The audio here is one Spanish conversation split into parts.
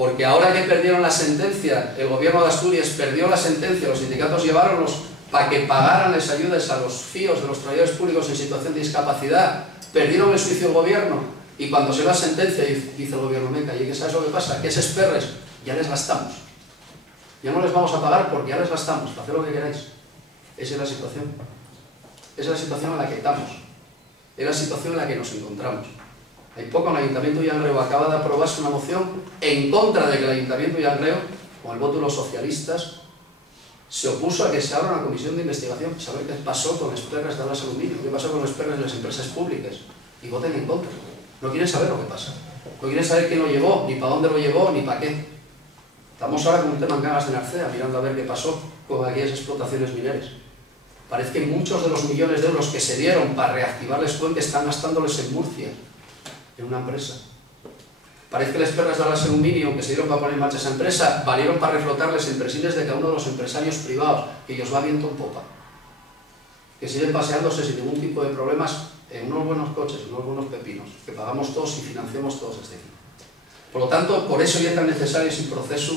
porque ahora que perdieron la sentencia, el gobierno de Asturias perdió la sentencia, los sindicatos lleváronlos para que pagaran las ayudas a los FIOs de los trabajadores públicos en situación de discapacidad, perdieron el juicio el gobierno, y cuando se da sentencia dice el gobierno, venga, ¿y sabes lo que pasa? Que esos perres ya les gastamos, ya no les vamos a pagar porque ya les gastamos, para hacer lo que queráis. Esa es la situación. Esa es la situación en la que estamos, es la situación en la que nos encontramos. Hay poco, el Ayuntamiento de Llangreo acaba de aprobarse una moción en contra de que el Ayuntamiento de Llangreo, con el voto de los socialistas, se opuso a que se abra una comisión de investigación para saber qué pasó con los perres de Alas Aluminio, qué pasó con los perres de las empresas públicas, y voten en contra. No quieren saber lo que pasa, no quieren saber quién lo llevó, ni para dónde lo llevó, ni para qué. Estamos ahora con un tema en Cangas de Narcea, mirando a ver qué pasó con aquellas explotaciones mineras. Parece que muchos de los millones de euros que se dieron para reactivar les puentes están gastándoles en Murcia, en una empresa. Parece que las perras de Alas Aluminio que se dieron para poner en marcha esa empresa valieron para reflotarles en presines de cada uno de los empresarios privados, que ellos va viento en popa, que siguen paseándose sin ningún tipo de problemas en unos buenos coches, en unos buenos pepinos, que pagamos todos y financiamos todos este año. Por lo tanto, por eso ya es tan necesario ese proceso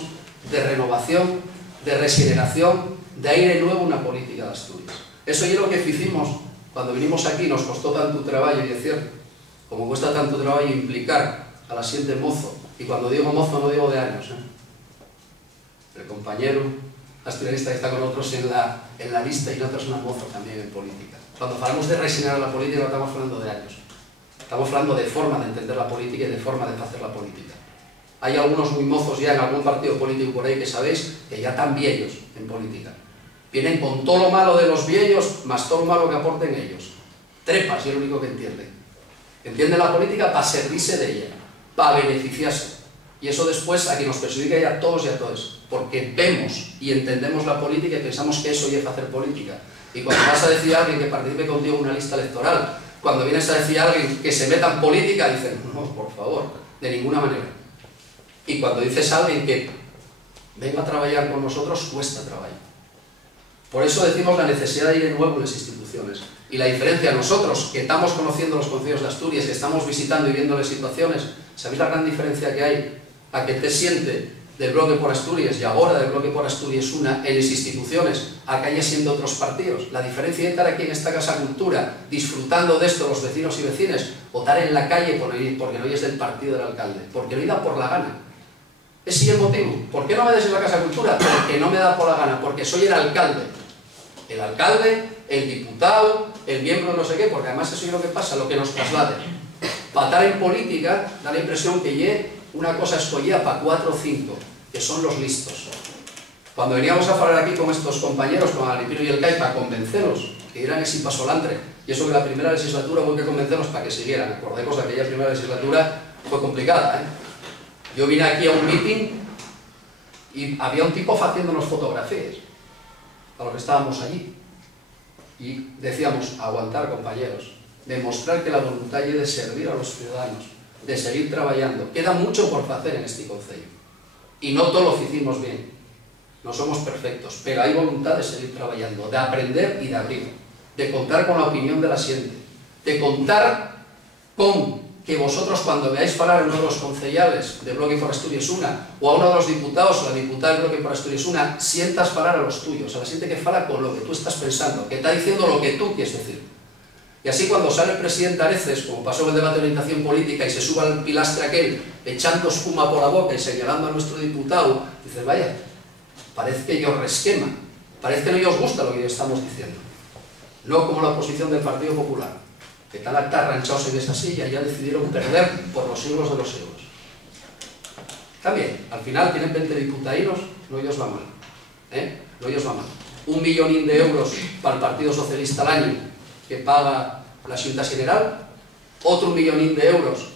de renovación, de regeneración, de aire nuevo una política de Asturias. Eso es lo que hicimos cuando vinimos aquí, nos costó tanto trabajo, y decir, como cuesta tanto trabajo implicar a la siguiente mozo, y cuando digo mozo no digo de años, el compañero asturianista que está con nosotros en la lista y nosotros una mozo también en política. Cuando hablamos de regenerar la política no estamos hablando de años, estamos hablando de forma de entender la política y de forma de hacer la política. Hay algunos muy mozos ya en algún partido político por ahí que sabéis que ya están viejos en política. Vienen con todo lo malo de los viejos, más todo lo malo que aporten ellos. Trepas, y es lo único que entienden. Entienden la política para servirse de ella, para beneficiarse. Y eso después a que nos perjudica ya a todos y a todas. Porque vemos y entendemos la política y pensamos que eso es hacer política. Y cuando vas a decir a alguien que participe contigo en una lista electoral, cuando vienes a decir a alguien que se meta en política, dicen, no, por favor, de ninguna manera. Y cuando dices a alguien que venga a trabajar con nosotros, cuesta trabajo. Por eso decimos la necesidad de ir de nuevo en las instituciones. Y la diferencia, nosotros que estamos conociendo los concejos de Asturias, que estamos visitando y viendo las situaciones, ¿sabéis la gran diferencia que hay a que te siente del Bloque por Asturias y ahora del Bloque por Asturias una en las instituciones a que haya siendo otros partidos? La diferencia de estar aquí en esta Casa Cultura disfrutando de esto los vecinos y vecinas, o estar en la calle porque no es del partido del alcalde, porque no da por la gana. Ese es el motivo. ¿Por qué no me des en la Casa Cultura? Porque no me da por la gana, porque soy el alcalde. El alcalde, el diputado, el miembro no sé qué, porque además eso es lo que pasa, lo que nos traslade. Para estar en política da la impresión que lle una cosa escogida para 4 o 5, que son los listos. Cuando veníamos a hablar aquí con estos compañeros, con Alipino y el CAI, para convencerlos que dieran ese paso adelante, y eso que la primera legislatura hubo que convencerlos para que siguieran. Acordemos que aquella primera legislatura fue complicada, Yo vine aquí a un meeting y había un tipo haciéndonos fotografías a los que estábamos allí. Y decíamos, aguantar, compañeros, demostrar que la voluntad es de servir a los ciudadanos, de seguir trabajando. Queda mucho por hacer en este concello. Y no todo lo hicimos bien. No somos perfectos, pero hay voluntad de seguir trabajando, de aprender y de abrir, de contar con la opinión de la gente, de contar con que vosotros cuando veáis hablar a uno de los concejales de Bloque por Asturias una, o a uno de los diputados o la diputada del Bloque por Asturias una, sientas hablar a los tuyos, a la gente que fala con lo que tú estás pensando, que está diciendo lo que tú quieres decir. Y así cuando sale el presidente Areces, como pasó en el debate de orientación política, y se suba al pilastre aquel, echando espuma por la boca y señalando a nuestro diputado, dices, vaya, parece que ellos resquema, parece que no os gusta lo que estamos diciendo. No como la oposición del Partido Popular, que están arranchados en esa silla y ya decidieron perder por los siglos de los siglos. También, al final tienen 20 diputadinos, no ellos va mal. No ellos va mal. 1 millón de euros para el Partido Socialista al año que paga la Xunta General, otro 1 millón de euros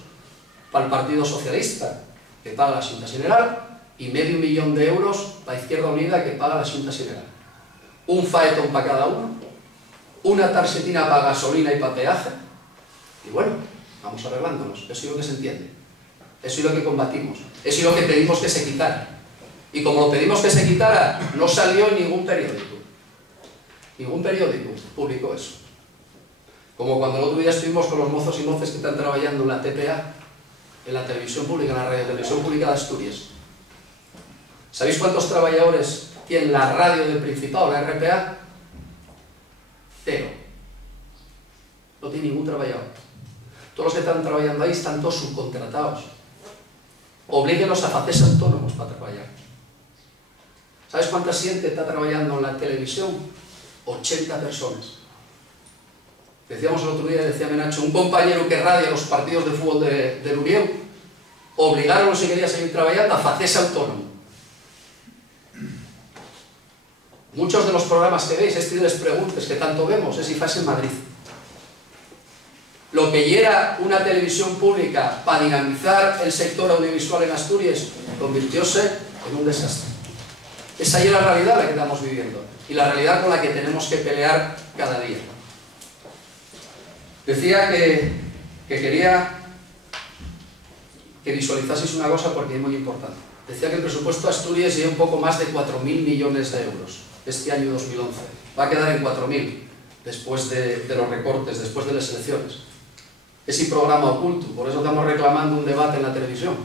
para el Partido Socialista que paga la Xunta General y medio millón de euros para Izquierda Unida que paga la Xunta General. Un faetón para cada uno, una tarjetina para gasolina y para peaje. Y bueno, vamos arreglándonos, eso es lo que se entiende, eso es lo que combatimos, eso es lo que pedimos que se quitara. Y como lo pedimos que se quitara, no salió en ningún periódico publicó eso. Como cuando el otro día estuvimos con los mozos y moces que están trabajando en la TPA, en la televisión pública, en la radio televisión pública de Asturias, ¿Sabéis cuántos trabajadores tiene la radio del Principado, la RPA? 0. No tiene ningún trabajador. Todos los que están trabajando ahí están todos subcontratados. Oblíguenlos a hacerse autónomos para trabajar. ¿Sabes cuánta gente está trabajando en la televisión? 80 personas. Decíamos el otro día, decía Menacho, un compañero que radia los partidos de fútbol del Unión, obligaron, si quería seguir trabajando, a hacerse autónomo. Muchos de los programas que veis, de les preguntes que tanto vemos, es si fas en Madrid. Lo que era una televisión pública para dinamizar el sector audiovisual en Asturias, convirtióse en un desastre. Esa es la realidad la que estamos viviendo, y la realidad con la que tenemos que pelear cada día. Decía que quería que visualizaseis una cosa porque es muy importante. Decía que el presupuesto de Asturias lleva un poco más de 4.000 millones de euros este año 2011. Va a quedar en 4.000 después de los recortes, después de las elecciones. Es un programa oculto, por eso estamos reclamando un debate en la televisión.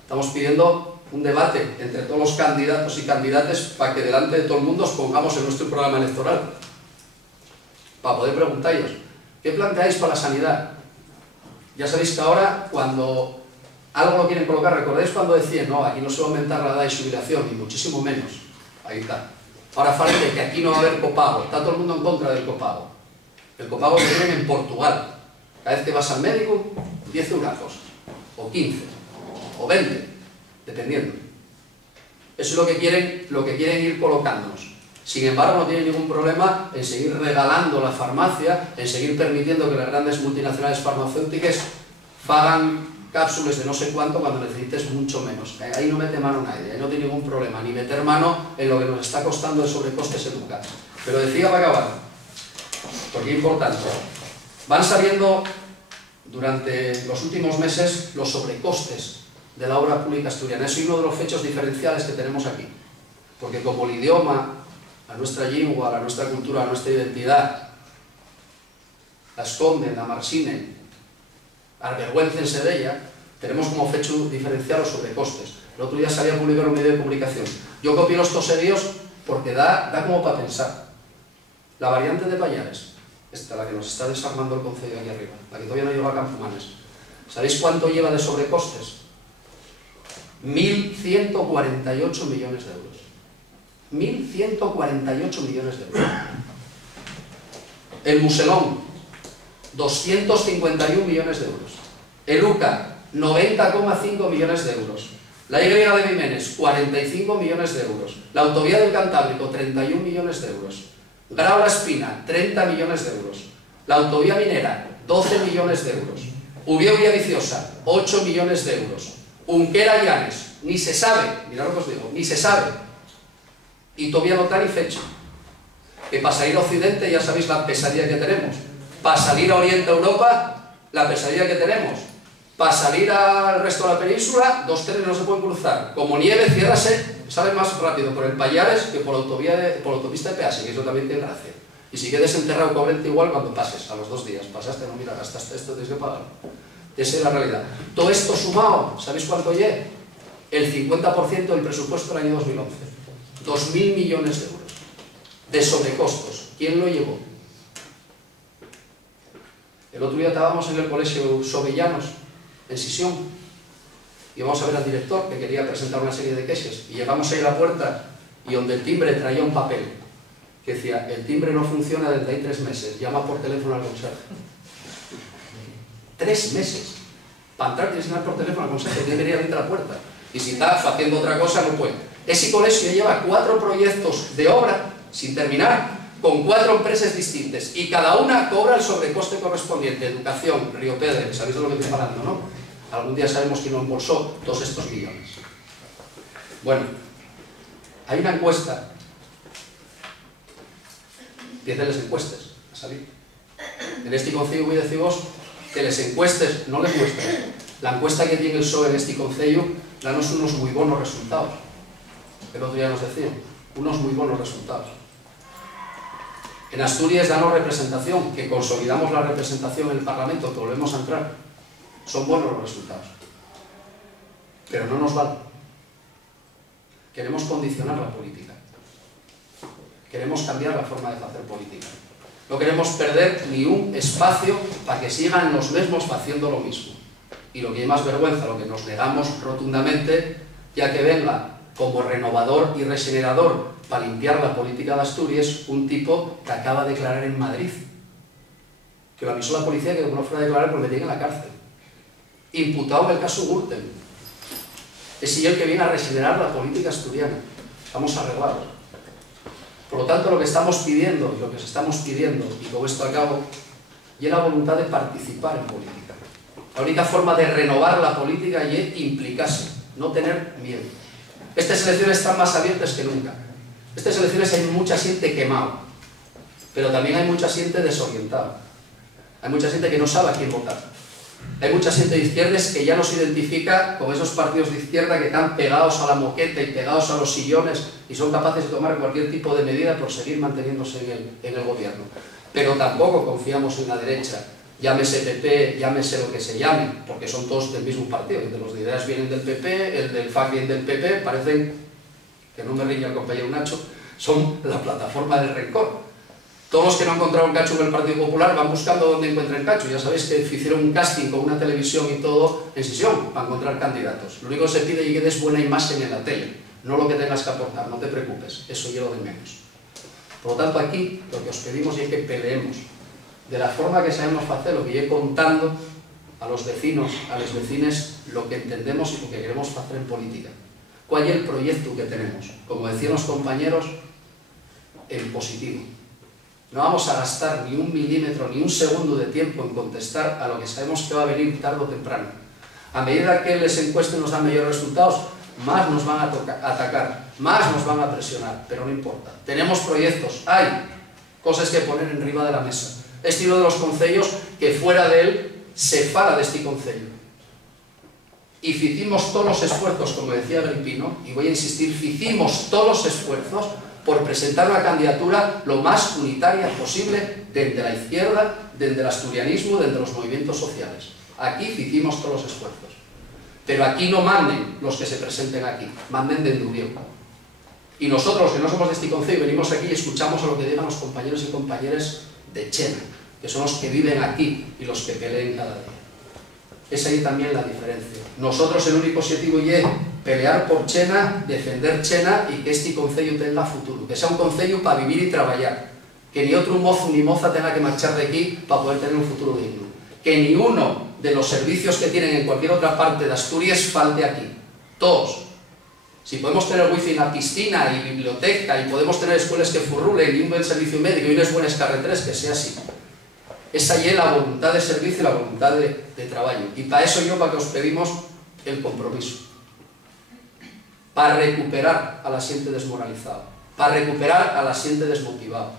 Estamos pidiendo un debate entre todos los candidatos y candidatas para que delante de todo el mundo os pongamos en nuestro programa electoral. Para poder preguntaros, ¿qué planteáis para la sanidad? Ya sabéis que ahora, cuando algo lo quieren colocar, ¿recordáis cuando decían, no, aquí no se va a aumentar la edad de jubilación, ni muchísimo menos? Ahí está. Ahora falta que aquí no va a haber copago. Está todo el mundo en contra del copago. El copago que tienen en Portugal. Cada vez que vas al médico, 10 euros, o 15, o 20, dependiendo. Eso es lo que quieren ir colocándonos. Sin embargo, no tienen ningún problema en seguir regalando la farmacia, en seguir permitiendo que las grandes multinacionales farmacéuticas hagan cápsulas de no sé cuánto cuando necesites mucho menos. Ahí no mete mano nadie, ahí no tiene ningún problema, ni meter mano en lo que nos está costando de sobrecostes educar. Pero decía para acabar, porque es importante, van sabiendo durante los últimos meses los sobrecostes de la obra pública asturiana. Eso es uno de los hechos diferenciales que tenemos aquí. Porque como el idioma, la nuestra lengua, la nuestra cultura, la nuestra identidad, la esconden, la marxinen, avergüéncense de ella, tenemos como fecho diferencial los sobrecostes. El otro día salía a publicar un medio de comunicación. Yo copio los toserios porque da como para pensar. La variante de Pallares, esta, la que nos está desarmando el concello aquí arriba, la que todavía no llega a Campomanes. ¿Sabéis cuánto lleva de sobrecostes? 1.148 millones de euros. 1.148 millones de euros. El Muselón, 251 millones de euros. El UCA, 90,5 millones de euros. La Y de Vimenes, 45 millones de euros. La autovía del Cantábrico, 31 millones de euros. Grau La Espina, 30 millones de euros. La autovía minera, 12 millones de euros. Ubieu Villaviciosa, 8 millones de euros. Unquera Llanes, ni se sabe, mirad lo que os digo, ni se sabe. Y todavía no está ni fecha. Que para salir a Occidente ya sabéis la pesadilla que tenemos. Para salir a Oriente Europa, la pesadilla que tenemos. Para salir al resto de la península, 2 trenes no se pueden cruzar. Como nieve, ciérrase, sale más rápido por el Pallares que por la autopista de Pease, que eso también tiene gracia. Y si quedes enterrado cobrente igual cuando pases, a los 2 días. Pasaste, no, mira, gastaste esto, tienes que pagarlo. Esa es la realidad. Todo esto sumado, ¿sabéis cuánto llega? El 50% del presupuesto del año 2011. 2.000 millones de euros de sobrecostos. ¿Quién lo llevó? El otro día estábamos en el colegio Sobellanos, en Sisión, y vamos a ver al director que quería presentar una serie de queixes, y llegamos ahí a la puerta y donde el timbre traía un papel que decía: el timbre no funciona desde ahí 3 meses, llama por teléfono al conserje. 3 meses para entrar tienes que llamar por teléfono al conserje, tiene que venir a abrir la puerta, y si está haciendo otra cosa no puede. Ese colegio lleva 4 proyectos de obra sin terminar, con 4 empresas distintas, y cada una cobra el sobrecoste correspondiente. Educación, Río Pedre, sabéis de lo que estoy hablando, ¿no? Algún día sabemos quién lo embolsó todos estos millones. Bueno, hay una encuesta, empiecen las encuestas a salir. En este concello voy a deciros que las encuestas, no les muestran, la encuesta que tiene el PSOE en este concello, danos unos muy buenos resultados. El otro día nos decían, unos muy buenos resultados. En Asturias danos representación, que consolidamos la representación en el Parlamento, que volvemos a entrar. Son buenos los resultados. Pero no nos vale. Queremos condicionar la política. Queremos cambiar la forma de hacer política. No queremos perder ni un espacio para que sigan los mismos haciendo lo mismo. Y lo que hay más vergüenza, lo que nos negamos rotundamente, ya que venga como renovador y regenerador para limpiar la política de Asturias, un tipo que acaba de declarar en Madrid, que lo avisó la policía que no fuera a declarar porque le en la cárcel, imputado en el caso Gürtel. Es el que viene a regenerar la política asturiana. Estamos arreglados. Por lo tanto, lo que estamos pidiendo, y lo que estamos pidiendo, y con esto acabo, es la voluntad de participar en política. La única forma de renovar la política es implicarse, no tener miedo. Estas elecciones están más abiertas que nunca. Estas elecciones hay mucha gente quemada, pero también hay mucha gente desorientada. Hay mucha gente que no sabe a quién votar. Hay mucha gente de izquierdas que ya no se identifica con esos partidos de izquierda que están pegados a la moqueta y pegados a los sillones y son capaces de tomar cualquier tipo de medida por seguir manteniéndose en el gobierno. Pero tampoco confiamos en la derecha, llámese PP, llámese lo que se llame, porque son todos del mismo partido. Y de los de ideas vienen del PP, el del FAC viene del PP, parecen, que no me riña el compañero Nacho, son la plataforma del rencor. Todos los que no encontraron cacho en el Partido Popular van buscando dónde encuentren cacho. Ya sabéis que hicieron un casting con una televisión y todo en sesión para encontrar candidatos. Lo único que se pide es que des buena imagen en la tele, no lo que tengas que aportar, no te preocupes, eso es lo de menos. Por lo tanto, aquí lo que os pedimos es que peleemos de la forma que sabemos hacer, lo que yo contando a los vecinos, a las vecinas, lo que entendemos y lo que queremos hacer en política. ¿Cuál es el proyecto que tenemos? Como decían los compañeros, en positivo. No vamos a gastar ni un milímetro, ni un segundo de tiempo en contestar a lo que sabemos que va a venir tarde o temprano. A medida que les encuestes nos dan mayores resultados, más nos van a atacar, más nos van a presionar, pero no importa. Tenemos proyectos, hay cosas que poner enriba de la mesa. Estilo de los concellos que fuera de él se fala de este concello. Y hicimos todos los esfuerzos, como decía Gripino, y voy a insistir, hicimos todos los esfuerzos por presentar una candidatura lo más unitaria posible desde la izquierda, desde el asturianismo, desde los movimientos sociales. Aquí hicimos todos los esfuerzos. Pero aquí no manden los que se presenten aquí, manden de Endurieu. Y nosotros, los que no somos de este concello, venimos aquí y escuchamos a lo que digan los compañeros y compañeras de Chena, que son los que viven aquí y los que peleen cada día. Es ahí también la diferencia. Nosotros el único objetivo es pelear por Chena, defender Chena y que este concello tenga futuro, que sea un concello para vivir y trabajar, que ni otro mozo ni moza tenga que marchar de aquí para poder tener un futuro digno, que ni uno de los servicios que tienen en cualquier otra parte de Asturias falte aquí, todos. Si podemos tener wifi en la piscina y biblioteca y podemos tener escuelas que furrulen y un buen servicio médico y unas buenas carreteras, que sea así. Esa es la voluntad de servicio y la voluntad de trabajo. Y para eso para que os pedimos el compromiso. Para recuperar a la gente desmoralizada, para recuperar a la gente desmotivada,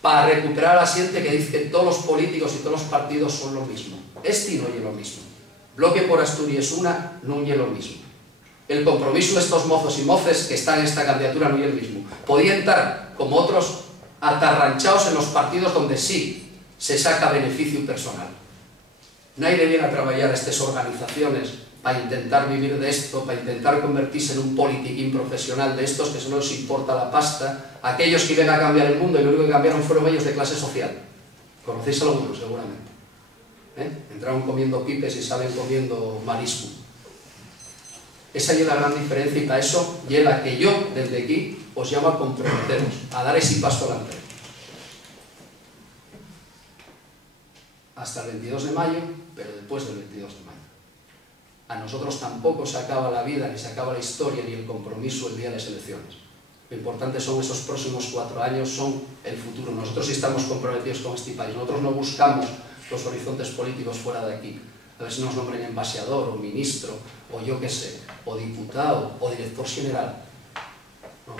para recuperar a la gente que dice que todos los políticos y todos los partidos son lo mismo. Este no es lo mismo. Bloque por Asturias una no es lo mismo. El compromiso de estos mozos y moces que están en esta candidatura no es el mismo. Podían estar, como otros, atarranchados en los partidos donde sí se saca beneficio personal. Nadie viene a trabajar a estas organizaciones para intentar vivir de esto, para intentar convertirse en un politiquín profesional de estos que solo les importa la pasta, aquellos que iban a cambiar el mundo y lo único que cambiaron fueron ellos de clase social. Conocéis algunos seguramente. Entraron comiendo pipes y salen comiendo marisco. Esa es la gran diferencia y para eso y es la que yo desde aquí os llamo a comprometeros, a dar ese paso adelante. Hasta el 22 de mayo, pero después del 22 de mayo. A nosotros tampoco se acaba la vida, ni se acaba la historia, ni el compromiso el día de las elecciones. Lo importante son esos próximos 4 años, son el futuro. Nosotros sí estamos comprometidos con este país. Nosotros no buscamos los horizontes políticos fuera de aquí. A ver si nos nombren embaixador, o ministro, o yo qué sé, o diputado, o director general. No.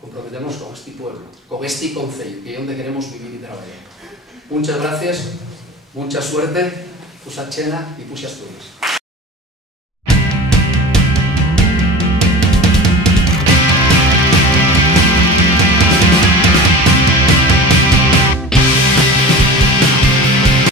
Comprometemos con este pueblo, con este concello, que es donde queremos vivir y trabajar. Muchas gracias. Mucha suerte, Pusa Chena y Pusa Asturias.